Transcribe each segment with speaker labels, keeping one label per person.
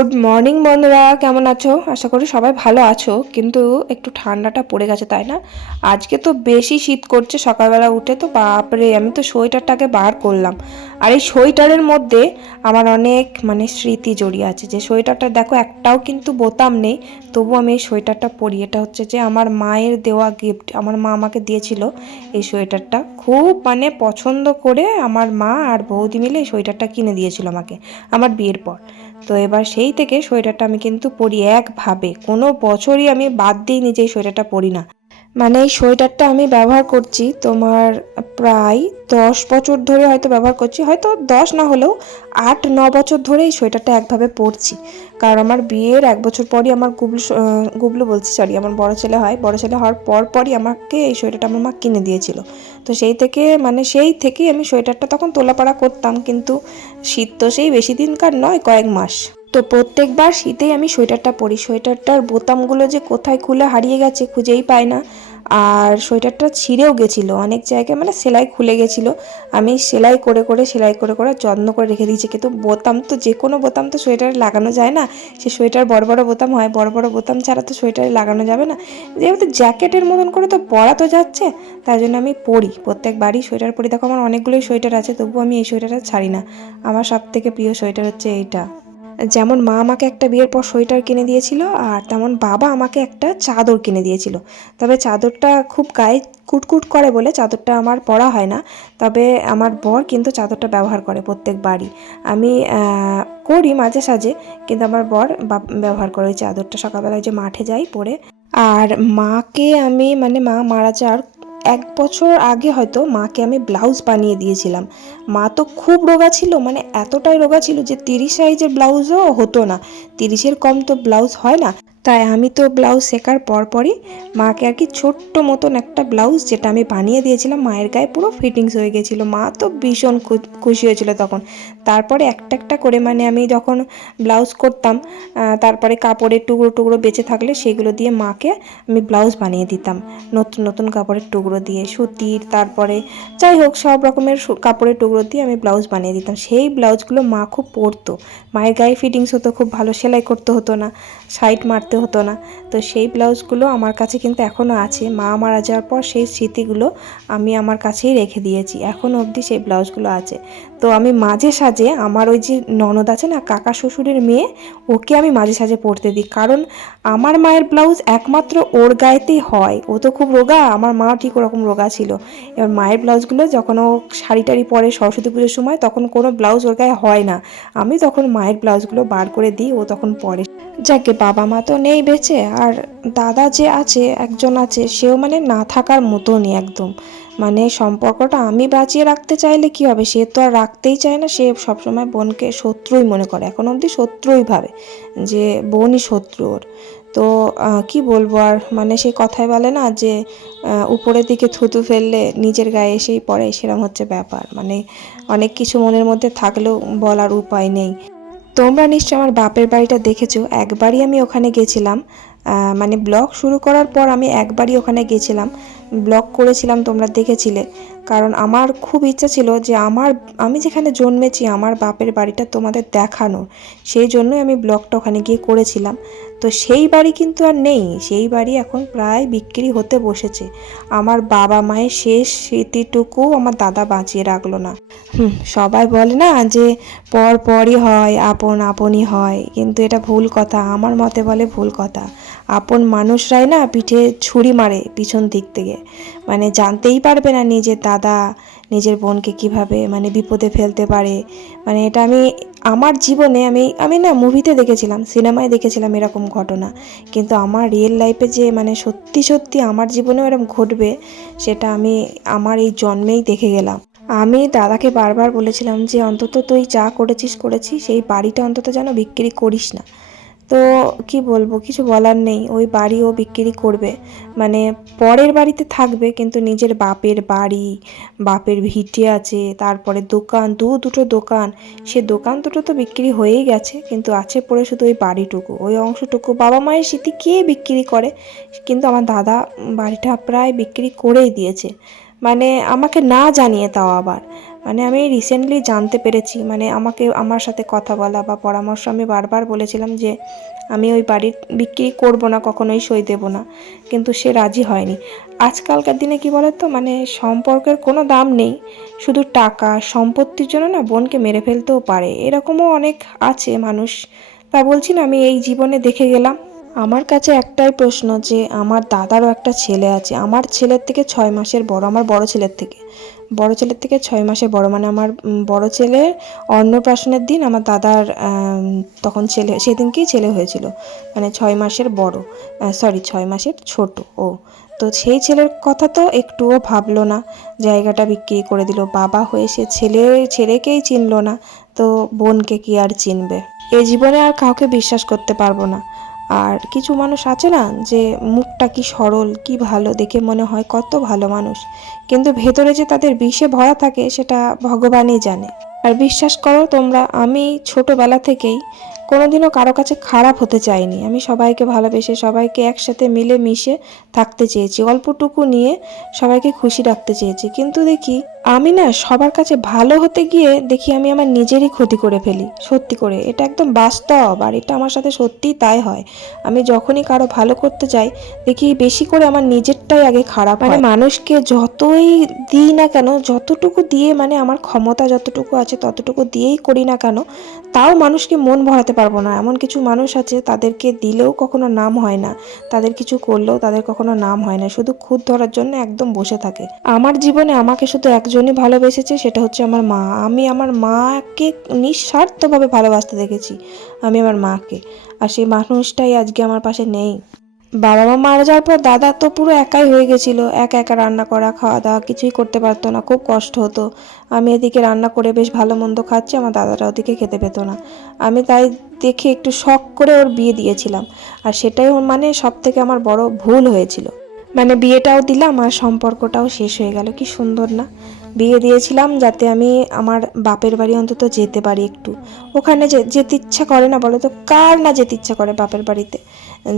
Speaker 1: Good morning বন্ধুরা। কেমন আছো? আশা করি সবাই ভালো আছো। কিন্তু একটু ঠান্ডাটা পড়ে গেছে, তাই না? আজকে তো বেশি শীত করছে সকালবেলা উঠে, তো বাপরে, আমি তো সোয়েটারটাকে বার করলাম। আর এই সোয়েটারের মধ্যে আমার অনেক মানে স্মৃতি জড়িয়ে আছে। যে সোয়েটারটা দেখো, একটাও কিন্তু বোতাম নেই। তবু আমি এই সোয়েটারটা পরি। এটা হচ্ছে যে আমার মায়ের দেওয়া গিফট আমার মা আমাকে দিয়েছিল এই সোয়েটারটা। খুব মানে পছন্দ করে আমার মা আর বৌদি মিলে এই সোয়েটারটা কিনে দিয়েছিল আমাকে, আমার বিয়ের পর। তো এবার সেই থেকে সোয়েটারটা আমি কিন্তু পরি একভাবে। কোনো বছরই আমি বাদ দিই নিজে এই সোয়েটারটা পরি না। মানে এই সোয়েটারটা আমি ব্যবহার করছি তোমার প্রায় দশ বছর ধরে হয়তো ব্যবহার করছি, হয়তো দশ না হলেও আট, ন বছর ধরে এই সোয়েটারটা একভাবে পরছি। কারণ আমার বিয়ের এক বছর পরই আমার গুবলু গুবলু বলছি সরি আমার বড় ছেলে হয়। বড় ছেলে হওয়ার পর পরই আমাকে এই সোয়েটারটা আমার মা কিনে দিয়েছিল। তো সেই থেকে মানে সেই থেকেই আমি সোয়েটারটা তখন তোলাপাড়া করতাম, কিন্তু শীত তো সেই বেশি দিনকার নয়, কয়েক মাস। তো প্রত্যেকবার শীতেই আমি সোয়েটারটা পরি। সোয়েটারটার বোতামগুলো যে কোথায় খুলে হারিয়ে গেছে খুঁজেই পাই না। আর সোয়েটারটা ছিঁড়েও গেছিল। অনেক জায়গায় মানে সেলাই খুলে গেছিল। আমি সেলাই করে করে, সেলাই করে করে যত্ন করে রেখে দিয়েছি। কিন্তু বোতাম তো যে কোনো বোতাম তো সোয়েটারে লাগানো যায় না। সে সোয়েটার বড় বড় বোতাম হয়। বড় বড় বোতাম ছাড়া তো সোয়েটারে লাগানো যাবে না। যেহেতু জ্যাকেটের মতন করে তো পরা তো যাচ্ছে, তাই জন্য আমি পরি। প্রত্যেকবারই সোয়েটার পরি। দেখো, আমার অনেকগুলোই সোয়েটার আছে, তবুও আমি এই সোয়েটারটা ছাড়ি না। আমার সব থেকে প্রিয় সোয়েটার হচ্ছে এইটা। যেমন মা আমাকে একটা বিয়ের পর সোয়েটার কিনে দিয়েছিল আর তেমন বাবা আমাকে একটা চাদর কিনে দিয়েছিল। তবে চাদরটা খুব গায়ে কুটকুট করে বলে চাদরটা আমার পরা হয় না। তবে আমার বর কিন্তু চাদরটা ব্যবহার করে প্রত্যেকবারই আমি করি মাঝে সাঝে, কিন্তু আমার বর ব্যবহার করে ওই চাদরটা সকালবেলায় যে মাঠে যাই পরে। আর মাকে আমি মানে মা মারা যাওয়ার এক বছর আগে হয়তো মাকে আমি ব্লাউজ বানিয়ে দিয়েছিলাম। মা তো খুব রোগা ছিল মানে এতটাই রোগা ছিল যে তিরিশ সাইজের ব্লাউজও হতো না। তিরিশের কম তো ব্লাউজ হয় না। তাই আমি তো ব্লাউজ শেখার পরপরই মাকে আর কি ছোট্ট মতন একটা ব্লাউজ যেটা আমি বানিয়ে দিয়েছিলাম, মায়ের গায়ে পুরো ফিটিংস হয়ে গেছিল। মা তো ভীষণ খুশি হয়েছিল তখন। তারপরে একটা একটা করে মানে আমি যখন ব্লাউজ করতাম তারপরে কাপড়ের টুকরো টুকরো বেঁচে থাকলে সেগুলো দিয়ে মাকে আমি ব্লাউজ বানিয়ে দিতাম। নতুন নতুন কাপড়ের টুকরো দিয়ে, সুতির, তারপরে যাই হোক সব রকমের কাপড়ের টুকরো দিয়ে আমি ব্লাউজ বানিয়ে দিতাম। সেই ব্লাউজগুলো মা খুব পরতো। মায়ের গায়ে ফিটিংস হতো, খুব ভালো, সেলাই করতে হতো না। সাইড মারতে হতো না। তো সেই ব্লাউজগুলো আমার কাছে কিন্তু এখনও আছে। মা মারা যাওয়ার পর সেই স্মৃতিগুলো আমি আমার কাছেই রেখে দিয়েছি। এখনও অবধি সেই ব্লাউজগুলো আছে। তো আমি মাঝে সাঝে আমার ওই যে ননদ আছে না, কাকা শ্বশুরের মেয়ে, ওকে আমি মাঝে সাঝে পরতে দিই। কারণ আমার মায়ের ব্লাউজ একমাত্র ওর গায়েতেই হয়। ও তো খুব রোগা, আমার মাও ঠিক ওরকম রোগা ছিল। এবার মায়ের ব্লাউজগুলো যখন ও শাড়ি টাড়ি পরে সরস্বতী পুজোর সময়, তখন কোনো ব্লাউজ ওর গায়ে হয় না। আমি তখন মায়ের ব্লাউজগুলো বার করে দিই, ও তখন পরে। যাকে বাবা মা তো নেই বেঁচে, আর দাদা যে আছে, একজন আছে, সেও মানে না থাকার মতনই একদম। মানে সম্পর্কটা আমি বাঁচিয়ে রাখতে চাইলে কি হবে? সে তো আর রাখতেই চায় না, সে সবসময় বোনকে শত্রুই মনে করে। এখন অবধি শত্রুই ভাবে যে বোনই শত্রু ওর। তো কি বলব আর? মানে সেই কথাই বলে না যে উপরের দিকে থুতু ফেললে নিজের গায়ে এসেই পড়ে সেরকম হচ্ছে ব্যাপার। মানে অনেক কিছু মনের মধ্যে থাকলেও বলার উপায় নেই। তোমরা নিশ্চয় আমার বাপের বাড়িটা দেখেছ। একবারই আমি ওখানে গেছিলাম। মানে ব্লগ শুরু করার পর আমি একবারই ওখানে গেছিলাম। ব্লগ করেছিলাম, তোমরা দেখেছিলে। কারণ আমার খুব ইচ্ছা ছিল যে আমার, আমি যেখানে জন্মেছি, আমার বাপের বাড়িটা তোমাদের দেখানো সেই জন্যই আমি ব্লগটা ওখানে গিয়ে করেছিলাম। তো সেই বাড়ি কিন্তু আর নেই। সেই বাড়ি এখন প্রায় বিক্রি হতে বসেছে। আমার বাবা মায়ের শেষ স্মৃতিটুকু আমার দাদা বাঁচিয়ে রাখল না। হুম, সবাই বলে না যে পর পরই হয়, আপন আপনই হয়। কিন্তু এটা ভুল কথা। আমার মতে বলে ভুল কথা। আপন মানুষরাই না পিঠে ছুরি মারে পিছন দিক থেকে। মানে জানতেই পারবে না নিজের দাদা নিজের বোনকে কীভাবে মানে বিপদে ফেলতে পারে? মানে এটা আমি, আমার জীবনে আমি আমি না মুভিতে দেখেছিলাম সিনেমায় দেখেছিলাম এরকম ঘটনা। কিন্তু আমার রিয়েল লাইফে যে মানে সত্যি সত্যি আমার জীবনেও এরকম ঘটবে, সেটা আমি আমার এই জন্মেই দেখে গেলাম। আমি দাদাকে বারবার বলেছিলাম যে, অন্তত তুই যা করেছিস করেছিস, সেই বাড়িটা অন্তত যেন বিক্রি করিস না। তো কি বলব, কিছু বলার নেই। ওই বাড়িও বিক্রি করবে। মানে পরের বাড়িতে থাকবে, কিন্তু নিজের বাপের বাড়ি, বাপের ভিটে আছে, তারপরে দোকান, দু দুটো দোকান। সে দোকান দুটো তো বিক্রি হয়েই গেছে, কিন্তু আছে পড়ে শুধু ওই বাড়িটুকু। ওই অংশটুকু বাবা মায়ের স্মৃতি কে বিক্রি করে? কিন্তু আমার দাদা বাড়িটা প্রায় বিক্রি করেই দিয়েছে। মানে আমাকে না জানিয়ে তাও আবার। মানে আমি রিসেন্টলি জানতে পেরেছি মানে আমাকে, আমার সাথে কথা বলা বা পরামর্শ আমি বারবার বলেছিলাম যে আমি ওই বাড়ি বিক্রি করব না, কখনোই সই দেবো না। কিন্তু সে রাজি হয়নি। আজকালকার দিনে কি বলে তো মানে সম্পর্কের কোনো দাম নেই। শুধু টাকা, সম্পত্তির জন্য না বোনকে মেরে ফেলতেও পারে। এরকমও অনেক আছে মানুষ। তা বলছি না, আমি এই জীবনে দেখে গেলাম। আমার কাছে একটাই প্রশ্ন যে, আমার দাদারও একটা ছেলে আছে। আমার ছেলের থেকে ছয় মাসের বড়, আমার বড় ছেলের থেকে। বড় ছেলের থেকে ছয় মাসে বড়। মানে আমার বড় ছেলে অন্নপ্রাশনের দিন আমার দাদার তখন ছেলে, সেদিনকেই ছেলে হয়েছিল। মানে ছয় মাসের বড় সরি ছয় মাসের ছোট ও। তো সেই ছেলের কথা তো একটুও ভাবলো না। জায়গাটা বিক্রি করে দিল। বাবা হয়ে সে ছেলে, ছেলেকেই চিনলো না। তো বোনকে কি আর চিনবে? এই জীবনে আর কাউকে বিশ্বাস করতে পারব না। আর কিছু মানুষ আছে না যে, মুখটা কি সরল, কি ভালো, দেখে মনে হয় কত ভালো মানুষ। কিন্তু ভেতরে যে তাদের বিষে ভরা থাকে সেটা ভগবানই জানে। আর বিশ্বাস করো তোমরা আমি ছোটবেলা থেকেই কোনোদিনও কারও কাছে খারাপ হতে চাইনি। আমি সবাইকে ভালোবেসে সবাইকে একসাথে মিলে মিশে থাকতে চেয়েছি। অল্পটুকু নিয়ে সবাইকে খুশি রাখতে চেয়েছি। কিন্তু দেখি আমি না সবার কাছে ভালো হতে গিয়ে দেখি আমি আমার নিজেরই ক্ষতি করে ফেলি। সত্যি করে এটা একদম বাস্তব আর এটা আমার সাথে সত্যিই তাই হয়। আমি যখনই কারও ভালো করতে চাই দেখি বেশি করে আমার নিজেরটাই আগে খারাপ মানে মানুষকে যতই দিই না কেন, যতটুকু দিয়ে মানে আমার ক্ষমতা যতটুকু আছে ততটুকু দিয়েই করি না কেন, তাও মানুষকে মন ভরাতে পারব না। এমন কিছু মানুষ আছে, তাদেরকে দিলেও কখনো নাম হয় না, তাদের কিছু করলেও তাদের কখনো নাম হয় না, শুধু খুদ ধরার জন্য একদম বসে থাকে। আমার জীবনে আমাকে শুধু একজনই ভালোবেসেছে, সেটা হচ্ছে আমার মা। আমি আমার মাকে নিঃস্বার্থভাবে ভালোবাসতে দেখেছি, আমি আমার মাকে। আর সেই মানুষটাই আজকে আমার পাশে নেই। বাবা মা মারা যাওয়ার পর দাদা তো পুরো একাই হয়ে গেছিল। একা একা রান্না করা খাওয়া দাওয়া কিছুই করতে পারতো না। খুব কষ্ট হতো। আমি এদিকে রান্না করে বেশ ভালো মন্দ খাচ্ছি, আমার দাদাটা ওদিকে খেতে পেত না। আমি তাই দেখে একটু শখ করে ওর বিয়ে দিয়েছিলাম। আর সেটাই ওর মানে সব থেকে আমার বড় ভুল হয়েছিল। মানে বিয়েটাও দিলাম আর সম্পর্কটাও শেষ হয়ে গেল। কি সুন্দর না? বিয়ে দিয়েছিলাম যাতে আমি আমার বাপের বাড়ি অন্তত যেতে পারি একটু। ওখানে যেতে ইচ্ছা করে না বলো তো? কার না যেতে ইচ্ছা করে বাপের বাড়িতে?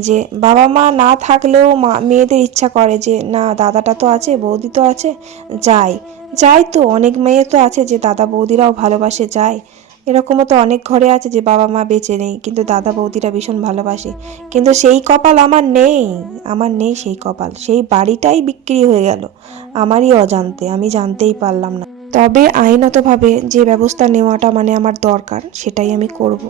Speaker 1: যে বাবা মা না থাকলেও মা, মেয়েদের ইচ্ছা করে যে, না, দাদাটা তো আছে, বৌদি তো আছে, যাই। যাই তো, অনেক মেয়ে তো আছে যে, দাদা বৌদিরাও ভালোবাসে যায় এরকমও তো অনেক ঘরে আছে যে, বাবা মা বেঁচে নেই, কিন্তু দাদা বৌদিরা ভীষণ ভালোবাসে। কিন্তু সেই কপাল আমার নেই আমার নেই সেই কপাল। সেই বাড়িটাই বিক্রি হয়ে গেল, আমারই অজান্তে, আমি জানতেই পারলাম না। তবে আইনতভাবে যে ব্যবস্থা নেওয়াটা মানে আমার দরকার, সেটাই আমি করব।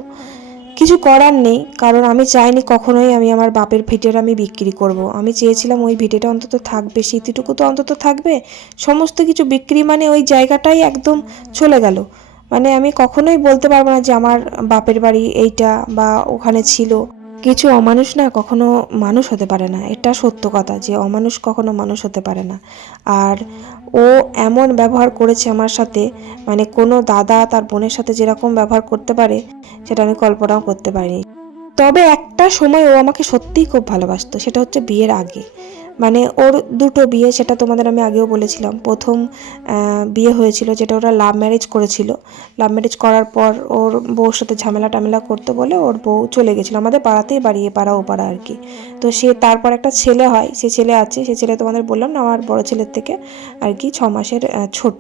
Speaker 1: কিছু করার নেই, কারণ আমি চাইনি কখনোই আমি আমার বাপের ভিটের আমি বিক্রি করব। আমি চেয়েছিলাম ওই ভিটেটা অন্তত থাকবে, স্মৃতিটুকু তো অন্তত থাকবে। সমস্ত কিছু বিক্রি মানে ওই জায়গাটাই একদম চলে গেল। মানে আমি কখনোই বলতে পারব না যে আমার বাপের বাড়ি এইটা বা ওখানে ছিল। কিছু অমানুষ না কখনো মানুষ হতে পারে না। এটা সত্য কথা যে অমানুষ কখনো মানুষ হতে পারে না। আর ও এমন ব্যবহার করেছে আমার সাথে মানে কোনো দাদা তার বোনের সাথে যেরকম ব্যবহার করতে পারে, সেটা আমি কল্পনাও করতে পারিনি। তবে একটা সময় ও আমাকে সত্যিই খুব ভালোবাসতো, সেটা হচ্ছে বিয়ের আগে। মানে ওর দুটো বিয়ে সেটা তোমাদের আমি আগেও বলেছিলাম। প্রথম বিয়ে হয়েছিল যেটা ওরা লাভ ম্যারেজ করেছিল। লাভ ম্যারেজ করার পর ওর বউর সাথে ঝামেলা টামেলা করতে বলে ওর বউ চলে গেছিল। আমাদের পাড়াতেই বাড়ি, এ পাড়া, ও পাড়া আর কি। তো সে তারপর একটা ছেলে হয়, সে ছেলে আছে, সে ছেলে তোমাদের বললাম না আমার বড় ছেলের থেকে আর কি, ছ মাসের ছোট।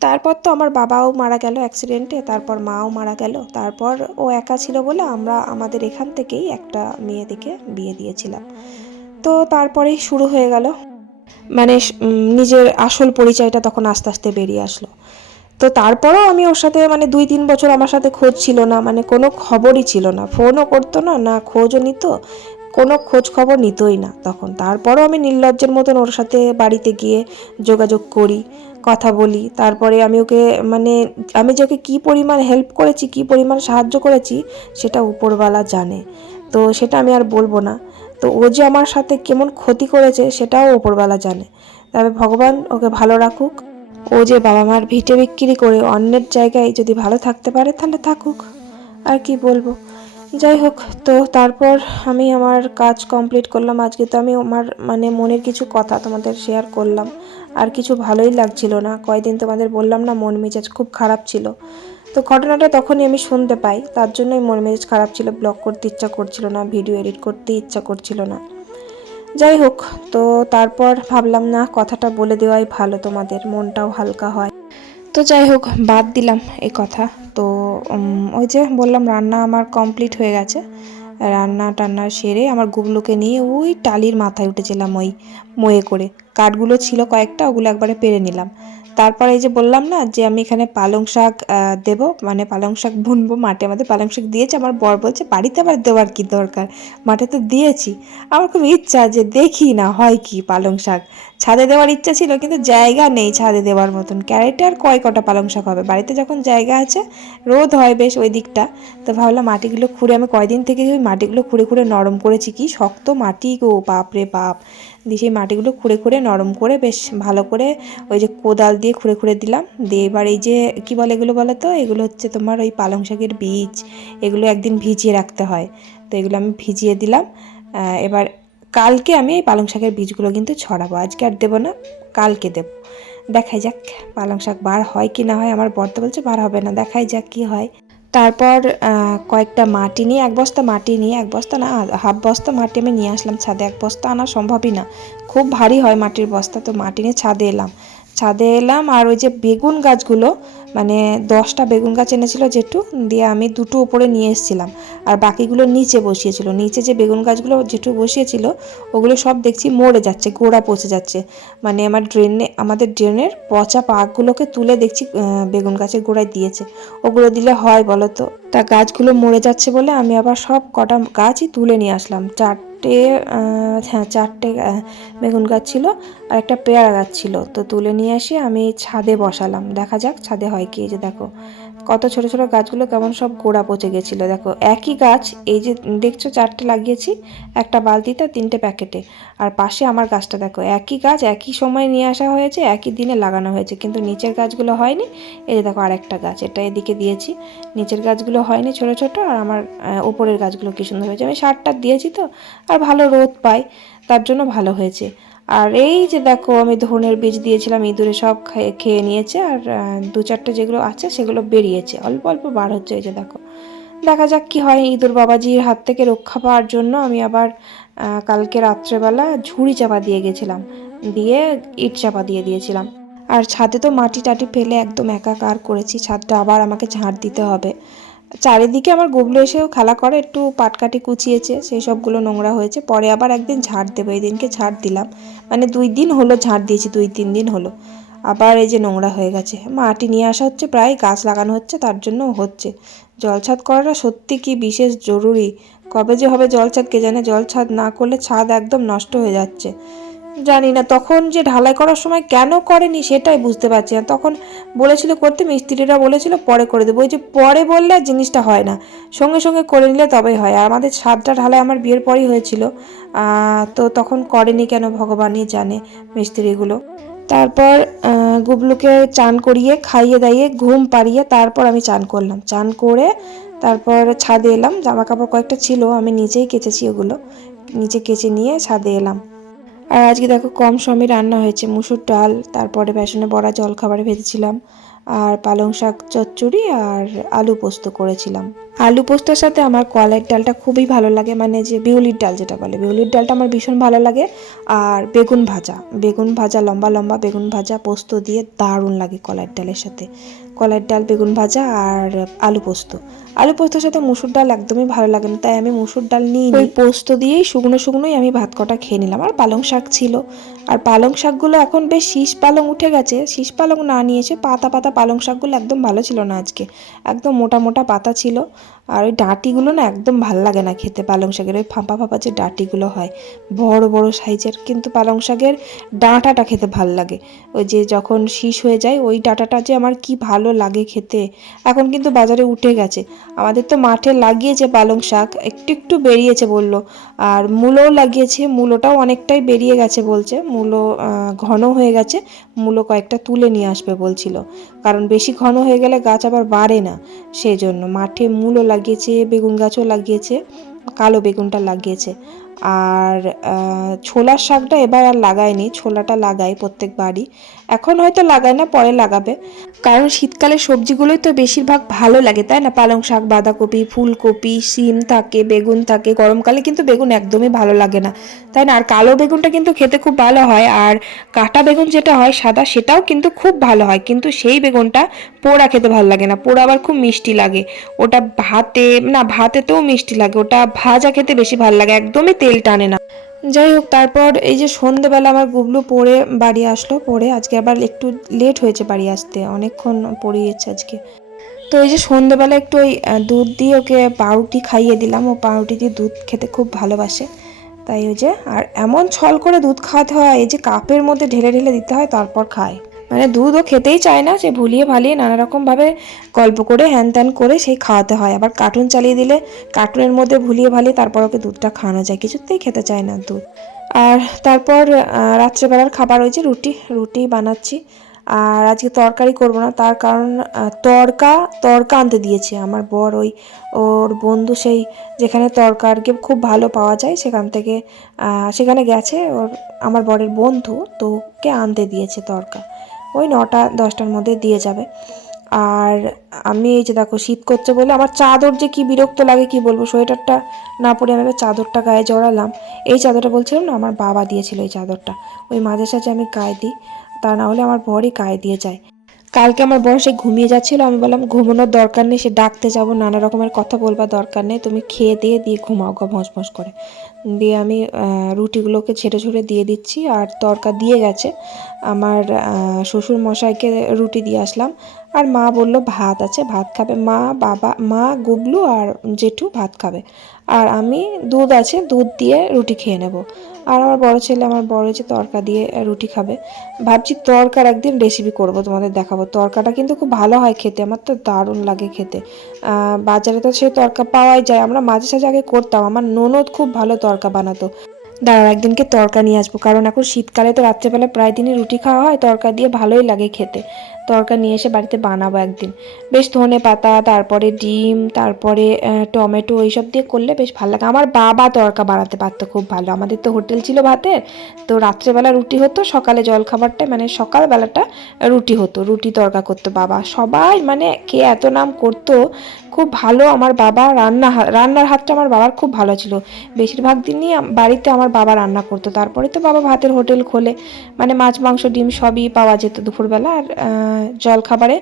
Speaker 1: তারপর তো আমার বাবাও মারা গেল অ্যাক্সিডেন্টে তারপর মাও মারা গেল। তারপর ও একা ছিল বলে আমরা আমাদের এখান থেকেই একটা মেয়ে দেখে বিয়ে দিয়েছিলাম। তো তারপরেই শুরু হয়ে গেল। মানে নিজের আসল পরিচয়টা তখন আস্তে আস্তে বেরিয়ে আসলো। তো তারপরেও আমি ওর সাথে মানে দুই তিন বছর আমার সাথে খোঁজ ছিল না মানে কোনো খবরই ছিল না। ফোনও করতো না না খোঁজও নিত, কোনো খোঁজ খবর নিতই না তখন। তারপরেও আমি নির্লজ্জের মতন ওর সাথে বাড়িতে গিয়ে যোগাযোগ করি, কথা বলি। তারপরে আমি ওকে মানে আমি যে ওকে কী পরিমাণ হেল্প করেছি, কী পরিমাণ সাহায্য করেছি, সেটা উপরওয়ালা জানে। তো সেটা আমি আর বলব না। তো ও যে আমার সাথে কেমন ক্ষতি করেছে সেটাও ওপরওয়ালা জানে। তবে ভগবান ওকে ভালো রাখুক। ও যে বাবা মার ভিটে বিক্রি করে অন্যের জায়গায় যদি ভালো থাকতে পারে, তাহলে থাকুক। আর কি বলব? যাই হোক, তো তারপর আমি আমার কাজ কমপ্লিট করলাম। আজকে তো আমি আমার মানে মনের কিছু কথা তোমাদের শেয়ার করলাম। আর কিছু ভালোই লাগছিল না। কয়দিন তোমাদের বললাম না মন মেজাজ খুব খারাপ ছিল। তো ঘটনাটা তখনই আমি শুনতে পাই। তার জন্যই মন মেজাজ খারাপ ছিল, ব্লগ করতে ইচ্ছা করছিল না, ভিডিও এডিট করতে ইচ্ছা করছিল না। যাই হোক, তো তারপর ভাবলাম, না, কথাটা বলে দেওয়াই ভালো তোমাদের, মনটাও হালকা হয়। তো যাই হোক, বাদ দিলাম এই কথা। তো ওই যে বললাম, রান্না আমার কমপ্লিট হয়ে গেছে। রান্না টান্না সেরে আমার গুবলুকে নিয়ে ওই টালির মাথায় উঠেছিলাম, ওই ময়ে করে। কাঠগুলো ছিল কয়েকটা, ওগুলো একবারে পেরে নিলাম। তারপরে এই যে বললাম না যে আমি এখানে পালং শাক দেব মানে পালং শাক বুনবো, মাঠে আমাদের পালং শাক দিয়েছে, আমার বর বলছে বাড়িতে আবার দেওয়ার কি দরকার? মাঠে তো দিয়েছি। আমার খুব ইচ্ছা যে দেখি না হয় কি পালং শাক। ছাদে দেওয়ার ইচ্ছা ছিল, কিন্তু জায়গা নেই ছাদে দেওয়ার মতন। ক্যারেটে আর কয় কটা পালং শাক হবে? বাড়িতে যখন জায়গা আছে, রোদ হয় বেশ ওই দিকটা। তো ভাবলাম মাটিগুলো খুঁড়ে, আমি কয়দিন থেকে ওই মাটিগুলো খুঁড়ে খুঁড়ে নরম করেছি, কি শক্ত মাটি গো, বাপ রে বাপ। দিয়ে সেই মাটিগুলো খুঁড়ে খুঁড়ে নরম করে বেশ ভালো করে ওই যে কোদাল দিয়ে খুঁড়ে খুঁড়ে দিলাম। দিয়ে এবার এই যে, কি বলে এগুলো বলো তো? এগুলো হচ্ছে তোমার ওই পালং শাকের বীজ। এগুলো একদিন ভিজিয়ে রাখতে হয়। তো এগুলো আমি ভিজিয়ে দিলাম। এবার কালকে আমি এই পালং শাকের বীজগুলো কিন্তু ছড়াবো। আজকে আর দেবো না, কালকে দেব। দেখাই যাক পালং শাক বার হয় কি না হয়, আমার বর্তে বলছে বার হবে না। দেখাই যাক কি হয়। তারপর কয়েকটা মাটি নিয়ে, এক বস্তা মাটি নিয়ে, এক বস্তা না হাফ বস্তা মাটি আমি নিয়ে আসলাম ছাদে। এক বস্তা আনা সম্ভবই না। খুব ভারী হয় মাটির বস্তা, তো মাটি নিয়ে ছাদে এলাম। ছাদে এলাম আর ওই যে বেগুন গাছগুলো মানে দশটা বেগুন গাছ এনেছিল জেঠু, দিয়ে আমি দুটো উপরে নিয়ে এসেছিলাম। আর বাকিগুলো নিচে বসিয়েছিল। নিচে যে বেগুন গাছগুলো জেঠু বসিয়েছিল, ওগুলো সব দেখছি মরে যাচ্ছে, গোড়া পচে যাচ্ছে। মানে আমার ড্রেনে আমাদের ড্রেনের পচা পাকগুলোকে তুলে দেখছি বেগুন গাছের গোড়ায় দিয়েছে। ওগুলো দিলে হয় বলো তো? তা গাছগুলো মরে যাচ্ছে বলে আমি আবার সব কটা গাছই তুলে নিয়ে আসলাম। চারটে হ্যাঁ চারটে বেগুন গাছ ছিল আর একটা পেয়ারা গাছ ছিল। তো তুলে নিয়ে এসে আমি ছাদে বসালাম। দেখা যাক ছাদে হয় কি যে দেখো। কত ছোট ছোট গাছগুলো কেমন সব গোড়া পচে গেছিল। দেখো একই গাছ এই যে দেখছ চারটে লাগিয়েছি একটা বালতিতে তিনটে প্যাকেটে। আর পাশে আমার গাছটা দেখো একই গাছ একই সময় নিয়ে আসা হয়েছে একই দিনে লাগানো হয়েছে কিন্তু নিচের গাছগুলো হয়নি। এই যে দেখো আরেকটা গাছ এটা এদিকে দিয়েছি। নিচের গাছগুলো হয়নি ছোট ছোট আর আমার আহ, ওপরের গাছগুলো কি সুন্দর হয়েছে। আমি সারটা দিয়েছি তো আর ভালো রোদ পাই তার জন্য ভালো হয়েছে। আর এই যে দেখো, আমি ধনের বীজ দিয়েছিলাম, ইঁদুরে সব খেয়ে নিয়েছে, আর দু চারটে যেগুলো আছে সেগুলো বেরিয়েছে। অল্প অল্প বার হচ্ছে এই যে দেখো। দেখা যাক কি হয় ইঁদুর বাবাজির হাত থেকে রক্ষা পাওয়ার জন্য। আমি আবার কালকে রাত্রেবেলা ঝুড়ি চাপা দিয়ে গেছিলাম, দিয়ে ইট চাপা দিয়ে দিয়েছিলাম। আর ছাদে তো মাটি টাটি ফেলে একদম একাকার করেছি, ছাদটা আবার আমাকে ঝাড় দিতে হবে। চারিদিকে আমার গুবলো এসেও খেলা করে, একটু পাটকাটি কুচিয়েছে, সেই সবগুলো নোংরা হয়েছে। পরে আবার একদিন ঝাড় দেবো এই দিনকে ঝাড় দিলাম। মানে দুই দিন হলো ঝাড় দিয়েছি, দুই তিন দিন হলো। আবার এই যে নোংরা হয়ে গেছে। মাটি নিয়ে আসা হচ্ছে, প্রায় গাছ লাগানো হচ্ছে, তার জন্য হচ্ছে। জলছাদ করাটা সত্যি কি বিশেষ জরুরি? কবে যে হবে জলছাদ, কে জানে? জলছাদ না করলে ছাদ একদম নষ্ট হয়ে যাচ্ছে। জানি না, তখন যে ঢালাই করার সময় কেন করেনি সেটাই বুঝতে পারছি না। তখন বলেছিল করতে, মিস্ত্রিরা বলেছিল পরে করে দেবো। ওই যে পরে বললে জিনিসটা হয় না, সঙ্গে সঙ্গে করে নিলে তবেই হয়। আর আমাদের ছাদটা ঢালাই আমার বিয়ের পরই হয়েছিল। তো তখন করেনি কেন ভগবানই জানে মিস্ত্রিগুলো। তারপর গুবলুকে চান করিয়ে, খাইয়ে দাইয়ে, ঘুম পাড়িয়ে তারপর আমি চান করলাম। চান করে তারপর ছাদে এলাম। জামা কাপড় কয়েকটা ছিল, আমি নিজেই কেচেছি ওগুলো। নিচে কেচে নিয়ে ছাদে এলাম। আর আজকে দেখো কম সময় রান্না হয়েছে, মুসুর ডাল, তারপরে বেসনে বড়া জল খাবারে ভেজেছিলাম, আর পালং শাক চচ্চড়ি আর আলু পোস্ত করেছিলাম। আলু পোস্তর সাথে আমার কলাইয়ের ডালটা খুবই ভালো লাগে মানে যে বিউলির ডাল যেটা বলে, বিউলির ডালটা আমার ভীষণ ভালো লাগে, আর বেগুন ভাজা বেগুন ভাজা লম্বা লম্বা বেগুন ভাজা পোস্ত দিয়ে দারুণ লাগে কলাইয়ের ডালের সাথে। কলাইয়ের ডাল বেগুন ভাজা আর আলু পোস্ত। আলু পোস্তর সাথে মুসুর ডাল একদমই ভালো লাগে না তাই আমি মুসুর ডাল নিয়ে ওই পোস্ত দিয়েই শুকনো শুকনোই আমি ভাত কটা খেয়ে নিলাম আর পালং শাক ছিল। আর পালং শাকগুলো এখন বেশ শীষ পালং উঠে গেছে শীষ পালং না নিয়েছে পাতা পাতা পালং শাকগুলো একদম ভালো ছিল না আজকে একদম মোটা মোটা পাতা ছিল। আর ওই ডাঁটিগুলো না একদম ভালো লাগে না খেতে। পালং শাকের ওই ফাঁপা ফাঁপা যে ডাঁটিগুলো হয়, বড় বড় সাইজের, কিন্তু পালং শাকের ডাঁটাটা খেতে ভালো লাগে। ওই যে যখন শীষ হয়ে যায়, ওই ডাঁটাটা যে আমার কি ভালো লাগে খেতে, এখন কিন্তু বাজারে উঠে গেছে। আমাদের তো মাঠে লাগিয়েছে পালং শাক, একটু একটু বেরিয়েছে বলল, আর মূলও লাগিয়েছে, মূলোটাও অনেকটাই বেরিয়ে গেছে বলছে মূলো ঘন হয়ে গেছে মূলো কয়েকটা তুলে নিয়ে আসবে বলছিল। কারণ বেশি ঘন হয়ে গেলে গাছ আবার বাড়ে না। সেই জন্য মাঠে মূলো লাগিয়েছে, বেগুন গাছও লাগিয়েছে, কালো বেগুনটা লাগিয়েছে। আর ছোলার শাকটা এবার আর লাগায়নি ছোলাটা লাগাই প্রত্যেকবারই। এখন হয়তো লাগায় না, পরে লাগাবে। কারণ শীতকালে সবজিগুলোই তো বেশিরভাগ ভালো লাগে, তাই না? পালং শাক, বাঁধাকপি, ফুলকপি, শিম থাকে, বেগুন থাকে। গরমকালে কিন্তু বেগুন একদমই ভালো লাগে না, তাই না? আর কালো বেগুনটা কিন্তু খেতে খুব ভালো হয়, আর কাটা বেগুন যেটা হয়, সাদা, সেটাও কিন্তু খুব ভালো হয়। কিন্তু সেই বেগুনটা পোড়া খেতে ভালো লাগে না, পোড়া আবার খুব মিষ্টি লাগে। ওটা ভাতে, না, ভাতেতেও মিষ্টি লাগে, ওটা ভাজা খেতে বেশি ভালো লাগে, একদমই তেল টানে না। যাই হোক, তারপর এই যে সন্ধেবেলা আমার গুবলু পড়ে বাড়ি আসলো, পড়ে আজকে আবার একটু লেট হয়েছে বাড়ি আসতে, অনেকক্ষণ পড়িয়েছে আজকে। তো এই যে সন্ধেবেলা একটু ওই দুধ দিয়ে ওকে পাউরুটি খাইয়ে দিলাম। ও পাউরুটি দিয়ে দুধ খেতে খুব ভালোবাসে। তাই ওই যে, আর এমন ছল করে দুধ খাওয়াতে হয়, এই যে কাপের মধ্যে ঢেলে ঢেলে দিতে হয়, তারপর খায়। মানে দুধ ও খেতেই চায় না, সে ভুলিয়ে ভালিয়ে নানা রকমভাবে গল্প করে হ্যান ত্যান করে সেই খাওয়াতে হয়। আবার কার্টুন চালিয়ে দিলে কার্টুনের মধ্যে ভুলিয়ে ভালিয়ে তারপর ওকে দুধটা খাওয়ানো যায়। কিছুতেই খেতে চায় না দুধ। আর তারপর রাত্রেবেলার খাবার হয়েছে রুটি রুটি বানাচ্ছি। আর আজকে তরকারি করব না, তার কারণ তরকা তরকা আনতে দিয়েছে আমার বর ওই, ওর বন্ধু সেই যেখানে তরকা আর কি খুব ভালো পাওয়া যায়, সেখান থেকে সেখানে গেছে। ওর, আমার বরের বন্ধু, তো ওকে আনতে দিয়েছে তরকা ওই নটা, দশটার মধ্যে দিয়ে যাবে। আর আমি এই যে দেখো শীত করছে বলে আমার চাদর যে কি বিরক্ত লাগে, কি বলব? সোয়েটারটা না পরে আমি চাদরটা গায়ে জড়ালাম। এই চাদরটা বলছিলাম না, আমার বাবা দিয়েছিল এই চাদরটা। ওই মাঝে সাঝে আমি গায়ে দিই, তা না হলে আমার বরই গায়ে দিয়ে যায়। কালকে আমার বর সে ঘুমিয়ে যাচ্ছিল, আমি বললাম, ঘুমানোর দরকার নেই, সে ডাকতে যাব, নানা রকমের কথা বলবার দরকার নেই, তুমি খেয়ে দিয়ে দিয়ে ঘুমাও গা ভস ভস করে। দিয়ে আমি রুটিগুলোকে ছেড়ে ছেড়ে দিয়ে দিচ্ছি আর তরকা দিয়ে গেছে। আমার শ্বশুর মশাইকে রুটি দিয়ে আসলাম। আর মা বলল, ভাত আছে, ভাত খাবে। মা, বাবা, মা গুবলু আর জেঠু ভাত খাবে। আর আমি দুধ আছে, দুধ দিয়ে রুটি খেয়ে নেব। আর আমার বড় ছেলে আমার বড় যে তরকা দিয়ে রুটি খাবে। ভাবছি তরকার একদিন রেসিপি করব, তোমাদের দেখাবো। তরকাটা কিন্তু খুব ভালো হয় খেতে, আমার তো দারুণ লাগে খেতে। বাজারে তো সেই তরকা পাওয়াই যায়। আমরা মাঝে সাঝে আগে করতাম, আমার ননদ খুব ভালো তরকা বানাতো। দাঁড়াও একদিনকে তরকা নিয়ে আসব, কারণ এখন শীতকালে তো রাত্রেবেলা প্রায় দিনই রুটি খাওয়া হয়, তরকা দিয়ে ভালোই লাগে খেতে। তরকা নিয়ে এসে বাড়িতে বানাবো একদিন। বেশ ধনে পাতা, তারপরে ডিম, তারপরে টমেটো এইসব দিয়ে করলে বেশ ভালো লাগে। আমার বাবা তরকা বানাতে পারতো খুব ভালো। আমাদের তো হোটেল ছিল ভাতের, তো রাত্রেবেলা রুটি হতো, সকালে জলখাবারটা মানে সকালবেলাটা রুটি হতো, রুটি তরকা করতো বাবা। সবাই মানে কে এত নাম করতো, খুব ভালো আমার বাবা রান্না রান্নার হাতটা আমার বাবার খুব ভালো ছিল। বেশিরভাগ দিনই বাড়িতে আমার বাবা রান্না করতো। তারপরে তো বাবা ভাতের হোটেল খোলে মানে মাছ, মাংস, ডিম সবই পাওয়া যেত দুপুরবেলা। আর জলখাবারে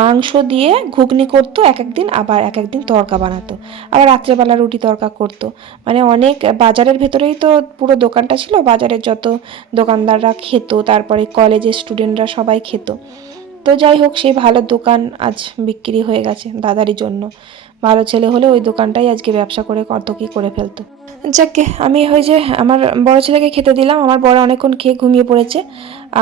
Speaker 1: মাংস দিয়ে ঘুগনি করতো এক একদিন আবার এক একদিন তরকা বানাতো। আবার রাত্রেবেলা রুটি তরকা করতো। মানে অনেক বাজারের ভেতরেই তো পুরো দোকানটা ছিল, বাজারের যত দোকানদাররা খেত, তারপরে কলেজের স্টুডেন্টরা সবাই খেত। তো যাই হোক সেই ভালো দোকান আজ বিক্রি হয়ে গেছে দাদারই জন্য। ভালো ছেলে হলে ওই দোকানটাই আজকে ব্যবসা করে কত কি করে ফেলতো। যাকে আমি ওই যে আমার বড় ছেলেকে খেতে দিলাম, আমার বড় অনেকক্ষণ খেয়ে ঘুমিয়ে পড়েছে।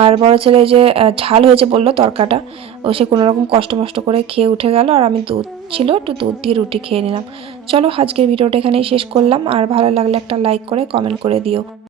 Speaker 1: আর বড় ছেলে যে ঝাল হয়েছে বলল তরকাটা, ও সে কোনোরকম কষ্ট মষ্ট করে খেয়ে উঠে গেল আর আমি দুধ ছিল, একটু দুধ দিয়ে রুটি খেয়ে নিলাম। চলো, আজকের ভিডিওটা এখানেই শেষ করলাম। আর ভালো লাগলে একটা লাইক করে, কমেন্ট করে দিও।